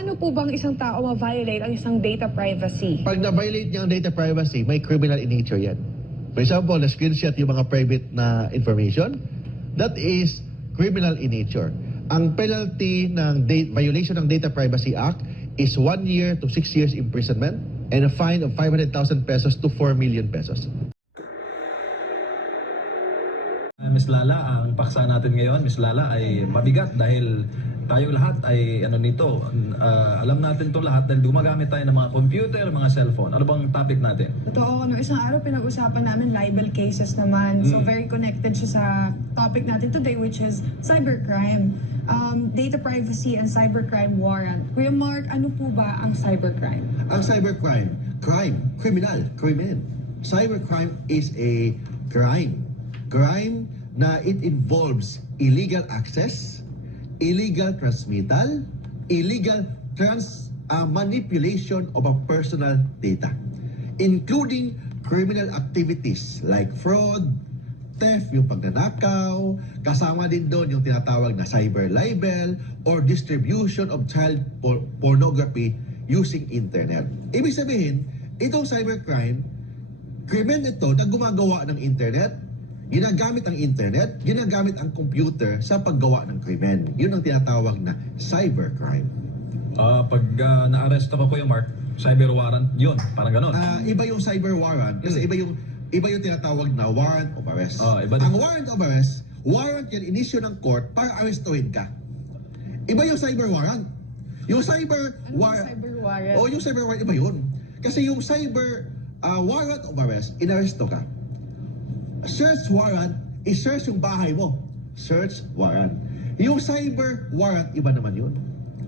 paano po bang isang tao ma-violate ang isang data privacy? Pag na-violate niya ang data privacy, may criminal in nature yan. For example, na-screenshot yung mga private na information, that is criminal in nature. Ang penalty ng violation ng Data Privacy Act is 1 year to 6 years imprisonment and a fine of 500,000 pesos to 4 million pesos. Miss Lala, ang paksa natin ngayon, Miss Lala, ay mabigat dahil tayong lahat ay alam natin to lahat dahil gumagamit tayo ng mga computer, mga cellphone. Ano bang topic natin? Totoo, no, isang araw pinag-usapan namin libel cases naman. So very connected siya sa topic natin today, which is cybercrime. Data privacy and cybercrime warrant. Kuya Mark, ano po ba ang cybercrime? Ang cybercrime, criminal. Cybercrime is a crime. Crime na it involves illegal access, illegal transmittal, illegal manipulation of a personal data, including criminal activities like fraud, theft, yung pagnanakaw, kasama din doon yung tinatawag na cyber libel or distribution of child pornography using internet. Ibig sabihin, itong cybercrime, krimen ito na gumagawa ng internet, ginagamit ang internet, ginagamit ang computer sa paggawa ng krimen. Yun ang tinatawag na cybercrime. Pag na-arresto ka, Kuya Mark, cyber warrant, yun, parang ganon. Iba yung cyber warrant kasi iba yung tinatawag na warrant of arrest. Iba din. Ang warrant of arrest, warrant yan inisyu ng court para arrestuhin ka. Iba yung cyber warrant. Yung cyber warrant. Cyber warrant? O yung cyber warrant, iba yun. Kasi yung cyber warrant of arrest, inaresto ka. Search warrant, i-search yung bahay mo. Search warrant. Yung cyber warrant, iba naman yun.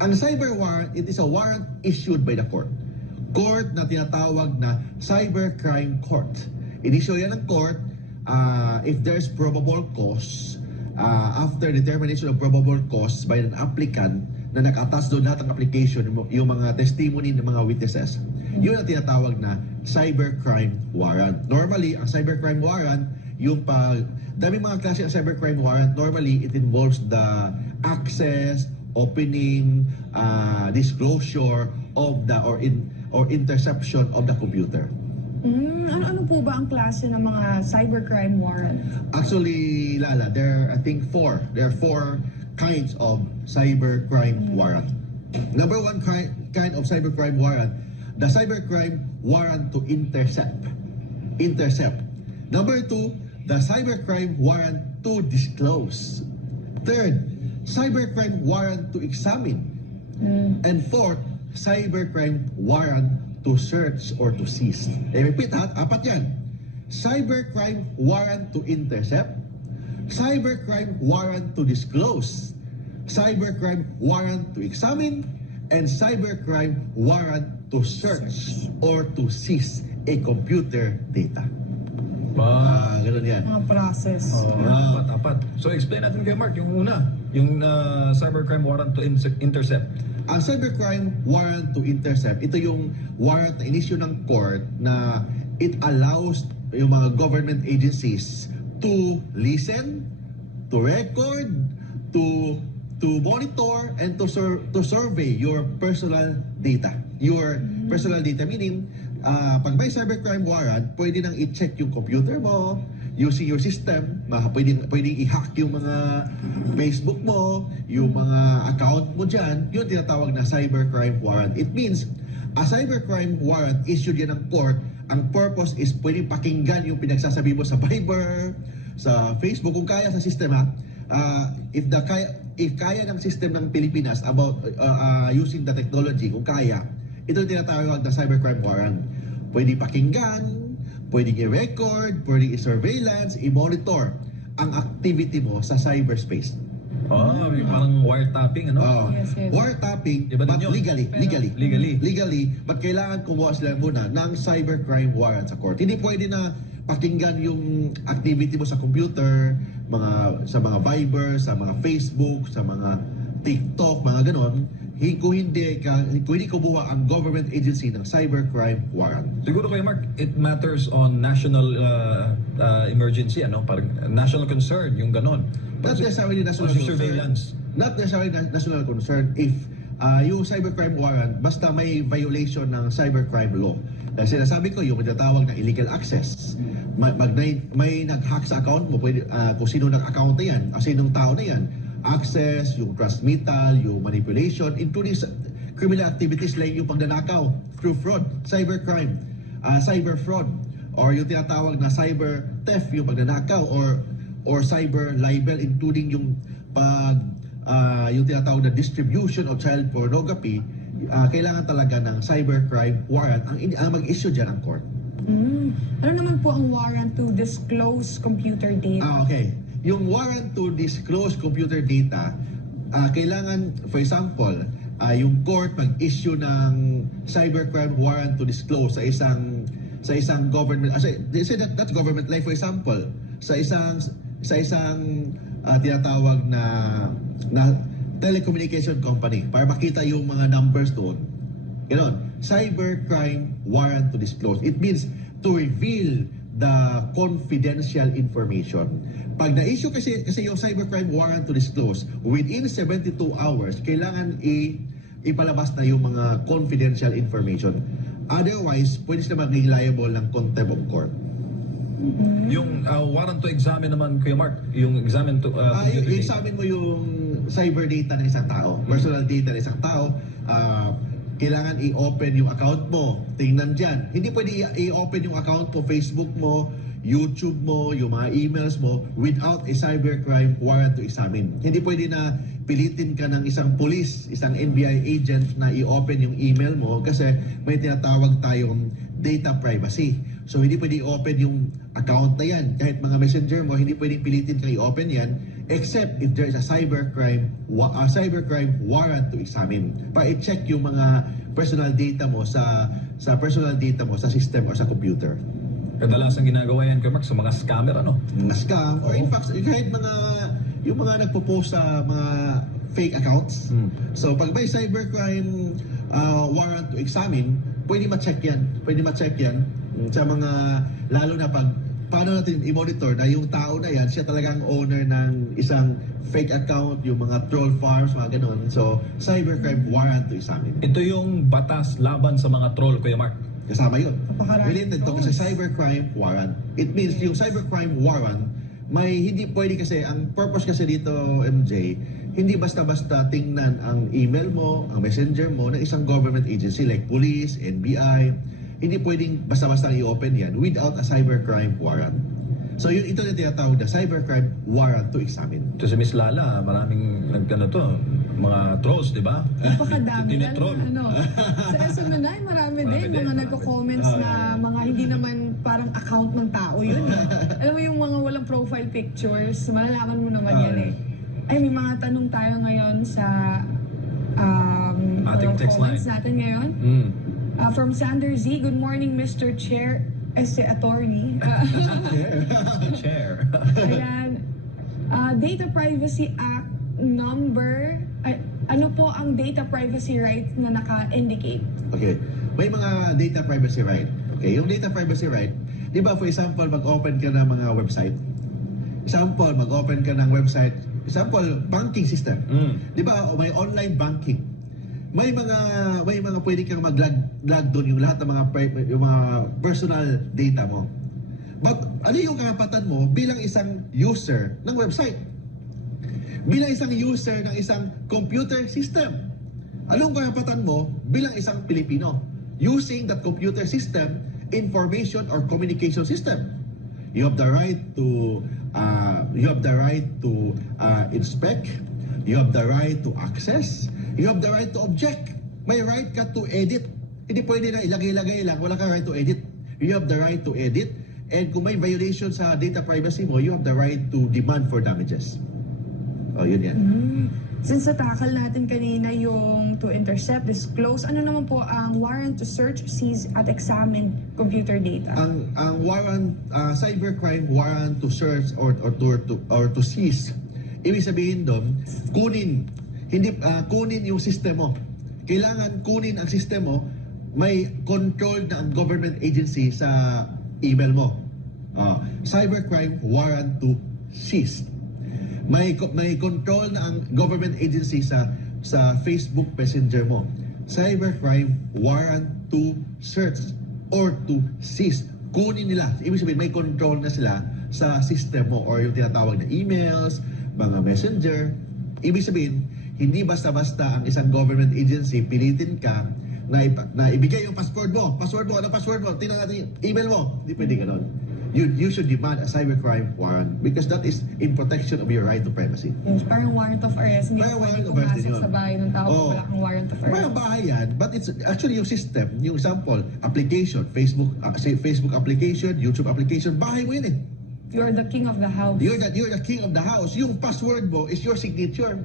Ang cyber warrant, it is a warrant issued by the court. Court na tinatawag na cybercrime court. Inisyo yan ng court if there's probable cause, after determination of probable cause by an applicant na nag-attach doon lahat ng application, yung mga testimony ng mga witnesses. Yun ang tinatawag na cybercrime warrant. Normally, ang cybercrime warrant, daming mga klase ng cybercrime warrant, normally it involves the access, opening, disclosure of the or interception of the computer. Ano po ba ang klase ng mga cybercrime warrant? Actually, Lala, there are four kinds of cybercrime warrant. Number one kind of cybercrime warrant, the cybercrime warrant to intercept. Number two, the cybercrime warrant to disclose. Third, cybercrime warrant to examine. And fourth, cybercrime warrant to search or to seize. Repeat ha, apat yan. Cybercrime warrant to intercept, cybercrime warrant to disclose, cybercrime warrant to examine, and cybercrime warrant to search or to seize a computer data. Ganun yan. Mga process. Apat. So explain natin kay Mark, yung una, yung cybercrime warrant to intercept. Ang cybercrime warrant to intercept, ito yung warrant na inisyu ng court na it allows yung mga government agencies to listen, to record, to monitor, and to survey your personal data. Your personal data meaning, pag may cybercrime warrant, pwede nang i-check yung computer mo, using your system, pwedeng i-hack yung mga Facebook mo, yung mga account mo dyan, yun tinatawag na cybercrime warrant. It means, a cybercrime warrant issued yan ng court, ang purpose is pwedeng pakinggan yung pinagsasabi mo sa Viber, sa Facebook, kung kaya sa sistema, if kaya ng system ng Pilipinas about using the technology, kung kaya, ito yung tinatawag na cybercrime warrant. Pwedeng pakinggan, pwedeng i-record, pwedeng i-surveillance, i-monitor ang activity mo sa cyberspace. Parang wiretapping, ano? Yes. Wiretapping, Iba din but yun. legally. But kailangan kumuha sila muna ng cybercrime warrant sa court. Hindi pwede na pakinggan yung activity mo sa computer, sa mga Viber, sa mga Facebook, sa mga TikTok, mga ganon. Kung hindi kumuha ang government agency ng cybercrime warrant. Siguro kay Mark, it matters on national emergency, ano? Parang national concern, yung ganon. Not necessarily national surveillance. Not necessarily national concern if yung cybercrime warrant, basta may violation ng cybercrime law. Sinasabi ko, yung tinatawag na illegal access. May nag-hack sa account mo, pwede, kung sino nag-account na yan, sinong tao na yan, access, yung transmittal, yung manipulation, including criminal activities like yung pagnanakaw through fraud, cybercrime, cyber fraud, or yung tinatawag na cyber theft, yung pagnanakaw, or cyber libel, including yung yung tinatawag na distribution of child pornography. Kailangan talaga ng cybercrime warrant ang mag-issue dyan ang court. Ano naman po ang warrant to disclose computer data? Okay. Yung warrant to disclose computer data, kailangan, for example, yung court mag-issue ng cybercrime warrant to disclose sa isang government, that's government, like for example, sa isang tinatawag na telecommunication company para makita yung mga numbers doon. Ganon. Cybercrime warrant to disclose. It means to reveal the confidential information. Pag na-issue kasi yung cybercrime warrant to disclose, within 72 hours, kailangan ipalabas na yung mga confidential information. Otherwise, pwede sila maging liable ng contempt of court. Yung warrant to examine naman, Kuya Mark, yung examine to computer data. I-examine mo yung cyber data ng isang tao, personal data ng isang tao. Kailangan i-open yung account mo. Tingnan dyan. Hindi pwede i-open yung account mo, Facebook mo, YouTube mo, yung mga emails mo without a cybercrime warrant to examine. Hindi pwede na pilitin ka ng isang police, isang NBI agent na i-open yung email mo kasi may tinatawag tayong data privacy. So hindi pwede i-open yung account na yan. Kahit mga messenger mo, hindi pwede pilitin ka i-open yan except if there is a cybercrime warrant to examine. Pa-check yung mga personal data mo sa system or sa computer. Kadalasan ginagawa yan, Kuya Mark, sa mga scammer, ano? Mga scam, or in fact, kahit yung mga nagpo-post sa mga fake accounts. So, pag may cybercrime warrant to examine, pwede ma-check yan. Sa mga, lalo na paano natin i-monitor na yung tao na yan, siya talagang owner ng isang fake account, yung mga troll farms, mga ganon. So, cybercrime warrant to examine. Ito yung batas laban sa mga troll, Kuya Mark. Kasama yun. Napakarami. Related to kasi cybercrime warrant. It means yung cybercrime warrant, hindi pwede kasi, ang purpose kasi dito, MJ, hindi basta-basta tingnan ang email mo, ang messenger mo ng isang government agency like police, NBI. Hindi pwedeng basta-basta i-open yan without a cybercrime warrant. So ito na tinatawag na cybercrime warrant to examine. Ito si Miss Lala, maraming mga trolls, di ba? Napakadami. Tinitroll. Sa SMNI, marami din. Mga nagko-comments na mga hindi naman parang account ng tao yun. Alam mo yung mga walang profile pictures, malalaman mo naman yan eh. Ay, may mga tanong tayo ngayon sa Ating text comments line natin ngayon. From Sander Z, good morning Mr. Chair, attorney. chair. Ayan. Data Privacy Act number, ano po ang data privacy right na naka-indicate? Okay. May mga data privacy right. Okay, yung data privacy right, di ba for example, mag-open ka ng mga website. Example, mag-open ka ng website. Example, banking system. Di ba? O may online banking. May mga pwede kang mag-log doon yung lahat ng mga personal data mo. But ano yung karapatan mo bilang isang user ng website? Bilang isang user ng isang computer system. Anong karapatan mo bilang isang Pilipino using that computer system, information or communication system? You have the right to inspect. You have the right to access. You have the right to object. May right ka to edit. Hindi pwede na ilagay-lagay lang. Wala ka right to edit. You have the right to edit. And kung may violation sa data privacy mo, you have the right to demand for damages. Oh, yun yan. Since natakal natin kanina yung to intercept, disclose, ano naman po ang warrant to search, seize, at examine computer data? Ang warrant, cybercrime warrant to search or to seize, ibig sabihin doon, kunin yung system mo. Kailangan kunin ang system mo, may control na ang government agency sa email mo. Cybercrime warrant to seize. May control na ang government agency sa sa Facebook Messenger mo, cybercrime warrant to search or to seize. Kunin nila. Ibig sabihin, may control na sila sa system mo or yung tinatawag na emails, mga messenger. Ibig sabihin, hindi basta-basta ang isang government agency pilitin ka na ibigay yung password mo. Ano password mo? Tingnan natin yung email mo. Hindi pwede ganon. You should demand a cybercrime warrant because that is in protection of your right to privacy. Yes, parang warrant of arrest. Hindi Parang ka pwede warrant of arrest din pumasok yun. sa bahay ng tao kung Oo. wala kang warrant of arrest. Parang bahay yan, but it's actually yung system, yung example, application, Facebook application, YouTube application, bahay mo yun eh. You're the king of the house. You're the king of the house. Yung password mo is your signature.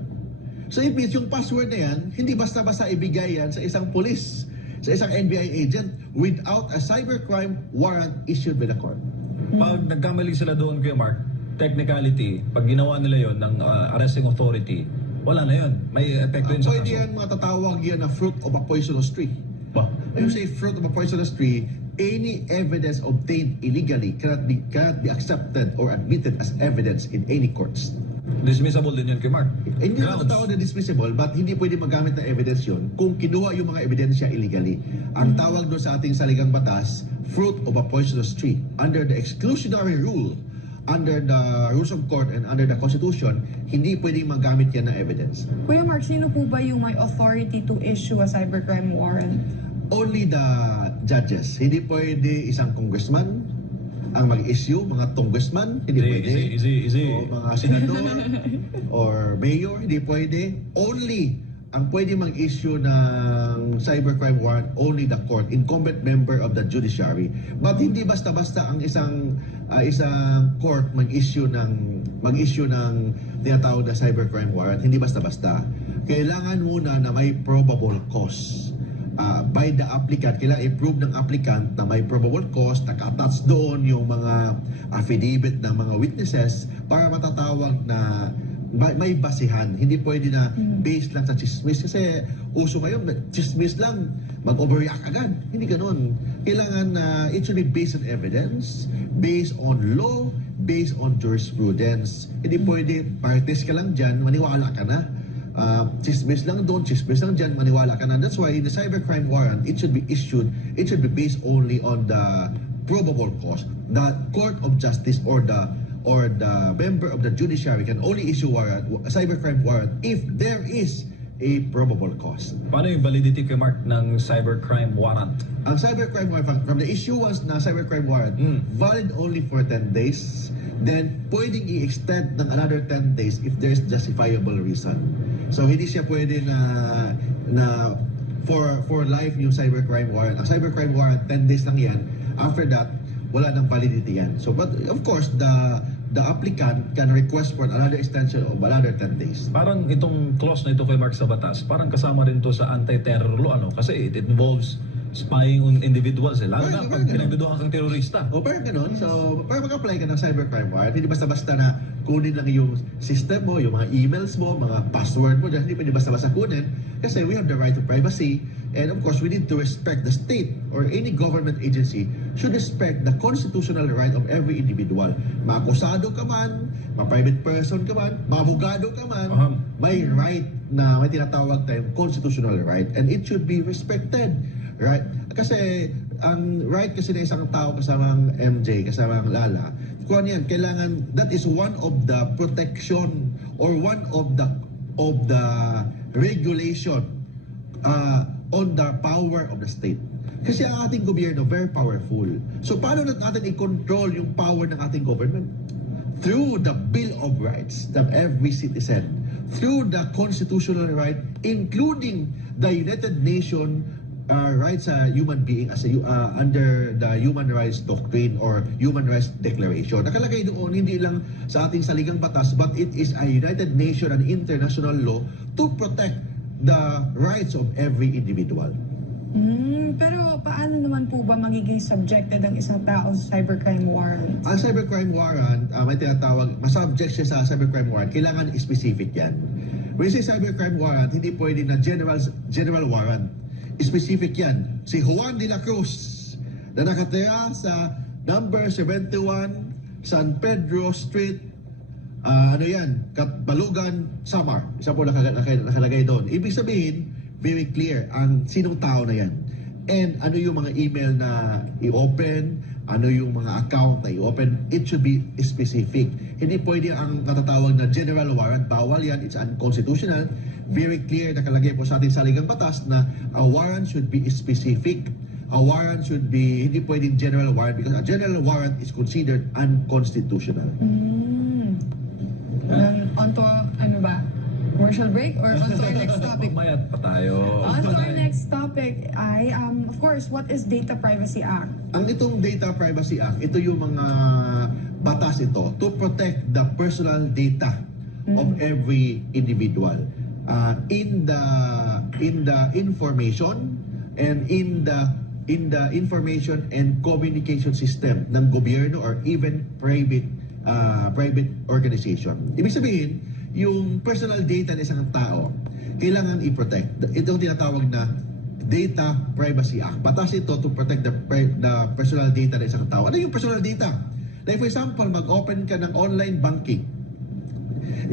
So it means yung password na yan, hindi basta-basta ibigay yan sa isang police, sa isang NBI agent without a cybercrime warrant issued by the court. Pag nagkamali sila doon, Kuya Mark, technicality, pag ginawa nila yon ng arresting authority, wala na yon. May epekto yun sa Pwede kaso. yan matatawag yan na fruit of a poisonous tree. Ba? When you say fruit of a poisonous tree, any evidence obtained illegally cannot be accepted or admitted as evidence in any courts. Dismissible din yun, Kuya Mark. Hindi na matawag na dismissible, but hindi pwede magamit ng evidence yun kung kinuha yung mga ebidensya illegally. Ang tawag doon sa ating saligang batas, fruit of a poisonous tree. Under the exclusionary rule, under the rules of court and under the Constitution, hindi pwedeng magamit yan na evidence. Kuya Mark, sino po ba yung may authority to issue a cybercrime warrant? Only the judges. Hindi pwede isang congressman ang mag-issue, mga congressman, hindi pwede. Easy. O mga senador or mayor, hindi pwede. Only ang pwede mag-issue ng cybercrime warrant, only the court, incumbent member of the judiciary. But hindi basta-basta ang isang court mag-issue ng tinatawag na cybercrime warrant. Hindi basta-basta. Kailangan muna na may probable cause. By the applicant, kailangan i-prove ng applicant na may probable cause, naka-attach doon yung mga affidavit ng mga witnesses para matatawag na may basihan. Hindi pwede na based lang sa chismis. Kasi uso ngayon, chismis lang, mag-overreact agad. Hindi ganun. Kailangan it should be based on evidence, based on law, based on jurisprudence. Hindi pwede, parties ka lang dyan, maniwala ka na. Chismis lang doon, chismis lang dyan, maniwala ka na. That's why in the cybercrime warrant, it should be based only on the probable cause. The court of justice or the member of the judiciary can only issue a cybercrime warrant if there is a probable cause. Paano yung validity, Kuya Mark, ng cybercrime warrant? Ang cybercrime warrant, from the issuance na cybercrime warrant, valid only for 10 days. Then, pwedeng i-extend ng another 10 days if there's justifiable reason. So, hindi siya pwede na for life yung cybercrime warrant. Ang cybercrime warrant, 10 days lang yan. After that, wala nang validity yan. So, but of course, the applicant can request for another extension of another 10 days. Parang itong clause na ito, Kuya Mark, sa batas, parang kasama rin to sa anti-terror law, ano? Kasi it involves spying on individuals, lalo na pag pinagduduhan kang terorista. O parang ganun. So, para mag-apply ka ng cybercrime warrant, hindi basta-basta na kunin lang yung system mo, yung mga emails mo, mga password mo, dyan, hindi pwede basta-basta kunin. Kasi we have the right to privacy. And of course, we need to respect the state or any government agency should respect the constitutional right of every individual. Maakusado ka man, ma-private person ka man, maabogado ka man, may right na may tinatawag tayong constitutional right. And it should be respected. Right? Kasi ang right kasi na isang tao kasamang MJ, kasamang Lala, kung yan, kailangan, that is one of the protection or one of the regulation on the power of the state. Kasi ang ating gobyerno very powerful. So paano natin i-control yung power ng ating government? Through the Bill of Rights that every citizen, through the constitutional right, including the United Nations rights sa human being as under the human rights doctrine or human rights declaration. Nakalagay doon hindi lang sa ating saligang batas but it is a United Nations and international law to protect the rights of every individual. Pero paano naman po ba magiging subjected ang isang tao sa cybercrime warrant? Ang cybercrime warrant, may tinatawag, masubject siya sa cybercrime warrant, kailangan specific yan. When you say cybercrime warrant, hindi pwede na general warrant. Specific yan. Si Juan de la Cruz na nakatira sa number 71 San Pedro Street, ano yan, Katbalugan, Samar. Isa po nakalagay doon. Ibig sabihin, very clear ang sinong tao na yan. And ano yung mga email na i-open, ano yung mga account na i-open, it should be specific. Hindi pwede ang natatawag na general warrant. Bawal yan, it's unconstitutional. Very clear, nakalagay po sa ating saligang batas na a warrant should be specific. A warrant should be, hindi pwedeng general warrant because a general warrant is considered unconstitutional. On to, ano ba? Commercial break or on to our next topic? Mamayat pa tayo. On to our next topic ay, of course, what is Data Privacy Act? Ang itong Data Privacy Act, ito yung mga batas ito to protect the personal data of every individual in the information and in the information and communication system ng gobyerno or even private organization. Ibig sabihin, yung personal data ng isang tao, kailangan i-protect. Ito ang tinatawag na Data Privacy Act. Batas ito to protect the personal data ng isang tao. Ano yung personal data? Like for example, mag-open ka ng online banking.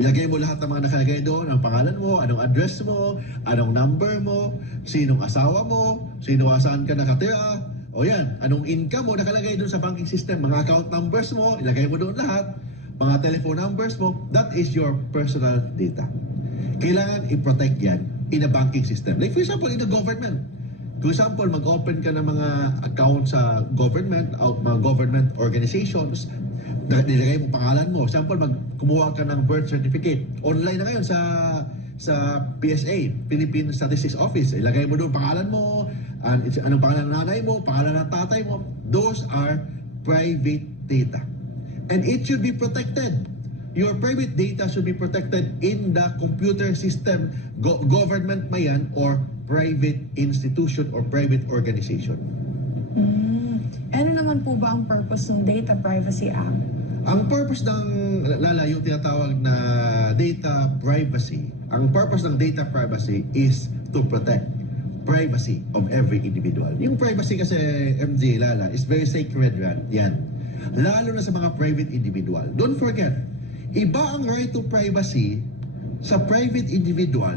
Ilagay mo lahat ng mga nakalagay doon, ang pangalan mo, anong address mo, anong number mo, sinong asawa mo, saan ka nakatira, o yan, anong income mo nakalagay doon sa banking system, mga account numbers mo, ilagay mo doon lahat, mga telephone numbers mo, that is your personal data. Kailangan i-protect yan in a banking system. Like for example, in the government. For example, mag-open ka ng mga account sa government, mga government organizations, nilagay mo pangalan mo. Example, kumuha ka ng birth certificate. Online na ngayon sa PSA, Philippine Statistics Office. Ilagay mo doon pangalan mo, anong pangalan ng nanay mo, pangalan ng tatay mo. Those are private data. And it should be protected. Your private data should be protected in the computer system, government man yan, or private institution or private organization. Ano naman po ba ang purpose ng Data Privacy Act? Ang purpose ng yung tinatawag na data privacy, ang purpose ng data privacy is to protect privacy of every individual. Yung privacy kasi, MJ, Lala, is very sacred yan. Lalo na sa mga private individual. Don't forget, iba ang right to privacy sa private individual,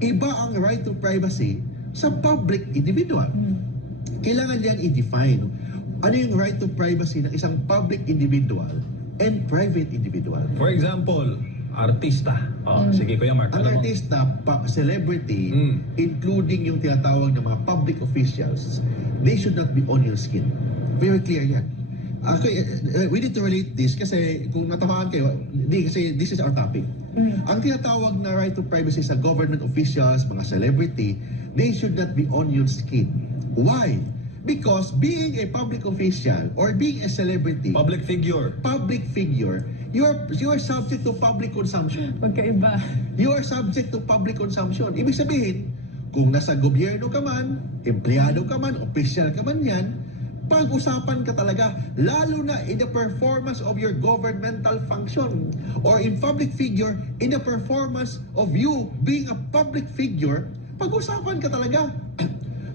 iba ang right to privacy sa public individual. Kailangan yan i-define. Ano yung right to privacy ng isang public individual and private individual? For example, artista. Sige Kuya Mark. Ang ano mo? artista, celebrity, including yung tinatawag ng mga public officials, they should not be on your skin. Very clear yan. Okay, we need to relate this kasi kung natamaan kayo, kasi this is our topic. Ang tinatawag na right to privacy sa government officials, mga celebrity, they should not be on your skin. Why? Because being a public official or being a celebrity, Public figure. you are subject to public consumption. Magkaiba. You are subject to public consumption. Ibig sabihin, kung nasa gobyerno ka man, empleyado ka man, official ka man yan, pag-usapan ka talaga, lalo na in the performance of your governmental function or in public figure, in the performance of you being a public figure, pag-usapan ka talaga.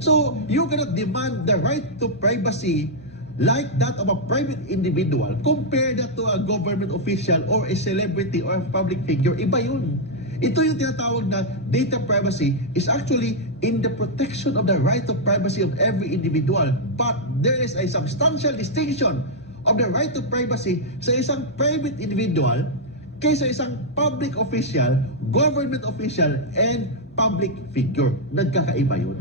So, you cannot demand the right to privacy like that of a private individual. Compare that to a government official or a celebrity or a public figure. Iba yun. Ito yung tinatawag na data privacy is actually in the protection of the right of privacy of every individual. But there is a substantial distinction of the right to privacy sa isang private individual kaysa isang public official, government official, and public figure. Nagkakaiba yun.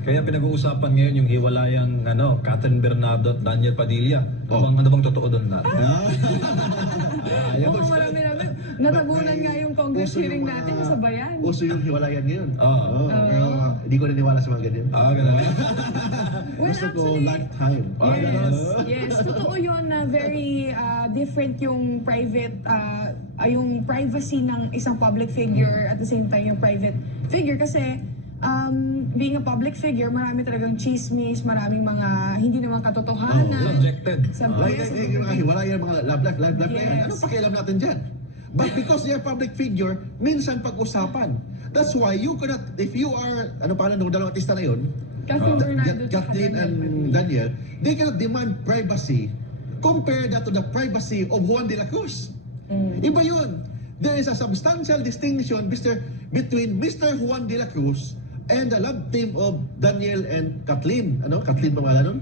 Kaya pinag-uusapan ngayon yung hiwalayang Catherine Bernardo at Daniel Padilla. Ano bang totoo doon na? Mukhang marami-rami. Natabunan nga yung Congress hearing natin sa bayan. Uso yung hiwalayan ngayon. Oo. Pero hindi ko naniniwala sa mga ganyan. Ganun. Well, Gusto ko actually, lifetime. yes, totoo yun na very different yung private, yung privacy ng isang public figure at the same time yung private figure kasi being a public figure, marami talagang chismis, maraming mga hindi naman katotohanan. Subjected. Yung mga hiwalayan, mga love life na yan. Yes. Anong pakialam natin dyan? But because they are public figure, minsan pag-usapan. That's why you cannot, if you are, ano pa nung dalawang artista na yun, Catherine Bernardo at Kathleen and Daniel. Daniel, they cannot demand privacy. Compare that to the privacy of Juan de la Cruz. Iba yun. There is a substantial distinction between Mr. Juan de la Cruz and the lab team of Daniel and Kathleen. Ano? Kathleen ba mga ganun?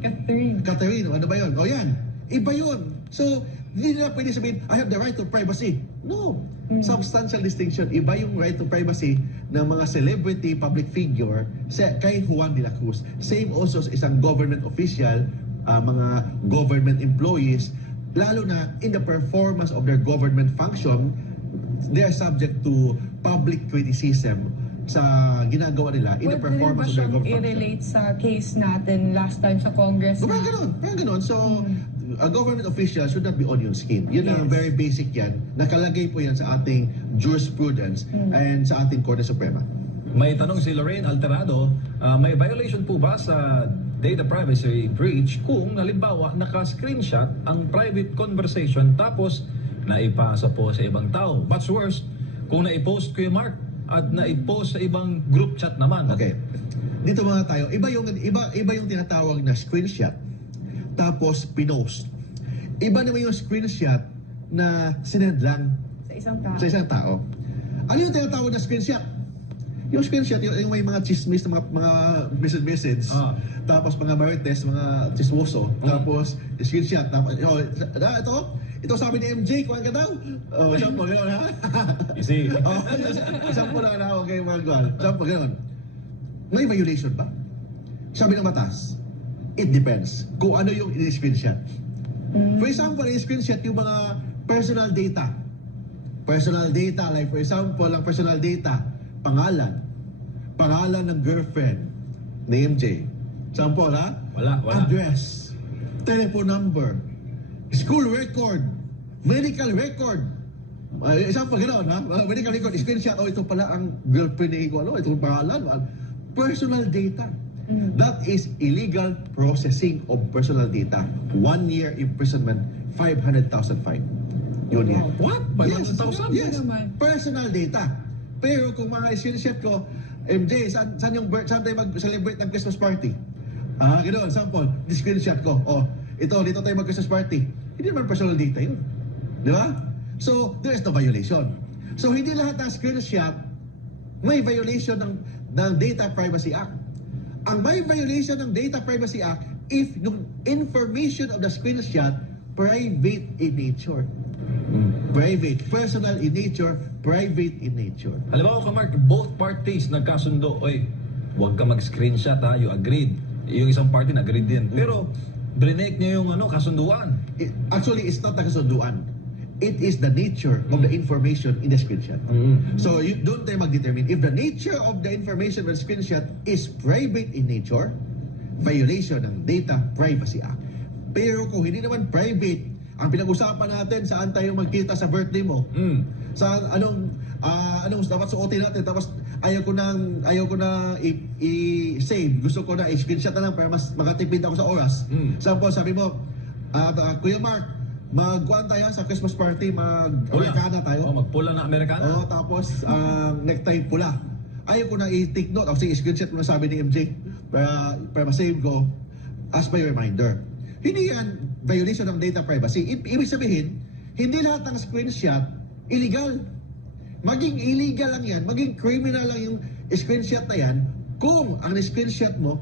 Catherine, ano ba yun? O yan, iba yun. So, hindi nila pwede sabihin, I have the right to privacy. No. Substantial distinction. Iba yung right to privacy ng mga celebrity, public figure kay Juan de la Cruz. Same also sa isang government official, mga government employees, lalo na in the performance of their government function, they are subject to public criticism sa ginagawa nila in the performance of their government function. i-relate sa case natin last time sa Congress? Parang ganun. So, a government official should not be onion skin. Yun ang very basic yan. Nakalagay po yan sa ating jurisprudence and sa ating Korte Suprema. May tanong si Lorraine Alterado, may violation po ba sa data privacy breach kung halimbawa naka-screenshot ang private conversation tapos naipasa po sa ibang tao? What's worse, kung naipost ko yung Mark at naipost sa ibang group chat naman. Okay. Dito mga tayo, iba yung tinatawag na screenshot tapos pinost. Iba naman yung screenshot na sinend lang Sa isang tao. Ano yung tinatawag na screenshot? Yung screenshot, yung may mga chismis na mga message. Tapos mga marites, mga chismoso. Tapos screenshot. Tapos, ito sabi ni MJ, kuhaan ka daw. Sample, gano'n ha? Easy. Sample lang na, okay mga gawal. Sample, gano'n. May violation ba? Sabi ng batas, it depends kung ano yung in-screenshot. For example, in-screenshot yung mga personal data. Personal data, like for example, ang personal data, pangalan ng girlfriend ni MJ. Sample ha? Wala. Address, telephone number, school record, medical record. Example, gano'n ha? Medical record, screenshot, ito pala ang girlfriend ni Igualo, itong pangalan. Personal data. That is illegal processing of personal data. 1 year imprisonment, 500,000 fine. Yun yan. What? 500,000? Yes. Personal data. Pero kung mga screenshot ko, MJ, saan tayo mag-celebrate ng Christmas party? Ganoon, sample, screenshot ko. Dito tayo mag-Christmas party. Hindi naman personal data yun. Di ba? So, there is no violation. So, hindi lahat ng screenshot may violation ng Data Privacy Act. Ang may violation ng Data Privacy Act if yung information of the screenshot private in nature. Private, personal in nature, private in nature. Halimbawa ka Mark, both parties nagkasundo, oy, huwag ka mag-screenshot ha, you agreed. Yung isang party nag-agreed din. Pero, brinake niya yung kasunduan. Actually, it's not nakasunduan. It is the nature of the information in the screenshot. So, doon tayo mag-determine. If the nature of the information in the screenshot is private in nature, violation ng Data Privacy Act. Pero kung hindi naman private, ang pinag-usapan natin, saan tayo magkita sa birthday mo? Saan, anong dapat suotin natin? Tapos, ayaw ko na i-save. Gusto ko na i-screenshot na lang para mas makatipid ako sa oras. Sabi mo, Kuya Mark, magkuhan tayo sa Christmas party, mag-Americana tayo. Magpula na Americana. Tapos, necktie pula. Ayaw ko na i-take note. Sige, screenshot mo na sabi ni MJ para ma-save ko as my reminder. Hindi yan violation ng data privacy. Ibig sabihin, hindi lahat ng screenshot illegal. Maging illegal lang yan, maging criminal lang yung screenshot na yan kung ang screenshot mo,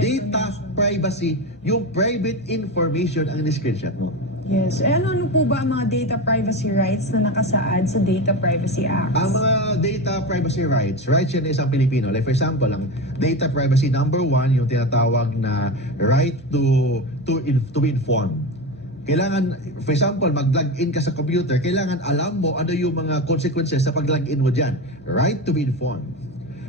data privacy, yung private information ang screenshot mo. Yes. Ano po ba ang mga data privacy rights na nakasaad sa Data Privacy Act? Ang mga data privacy rights yan ay isang Pilipino. Like for example, ang data privacy number 1, yung tinatawag na right to inform. Kailangan, for example, mag-login ka sa computer, kailangan alam mo ano yung mga consequences sa pag-login mo dyan. Right to be informed.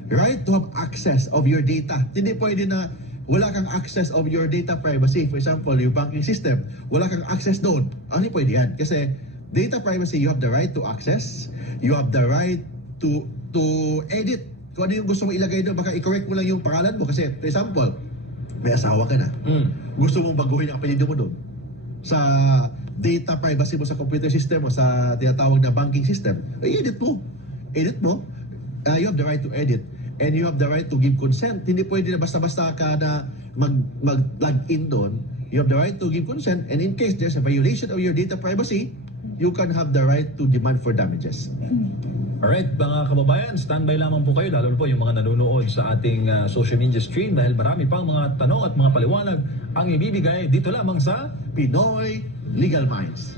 Right to have access of your data. Hindi pwede na wala kang access of your data privacy. For example, yung banking system, wala kang access doon. Ano pwede yan? Kasi data privacy, you have the right to access, you have the right to edit. Kung ano yung gusto mo ilagay doon, baka i-correct mo lang yung pangalan mo. Kasi, for example, may asawa ka na. Gusto mong baguhin ang apelyido mo doon. Sa data privacy mo sa computer system o sa tinatawag na banking system, i-edit mo. Edit mo. You have the right to edit. And you have the right to give consent. Hindi pwede na basta-basta ka na mag-log in doon. You have the right to give consent. And in case there's a violation of your data privacy, you can have the right to demand for damages. Alright, mga kababayan, standby lamang po kayo, lalo po yung mga nanonood sa ating social media stream dahil marami pang mga tanong at mga paliwanag ang ibibigay dito lamang sa Pinoy Legal Minds.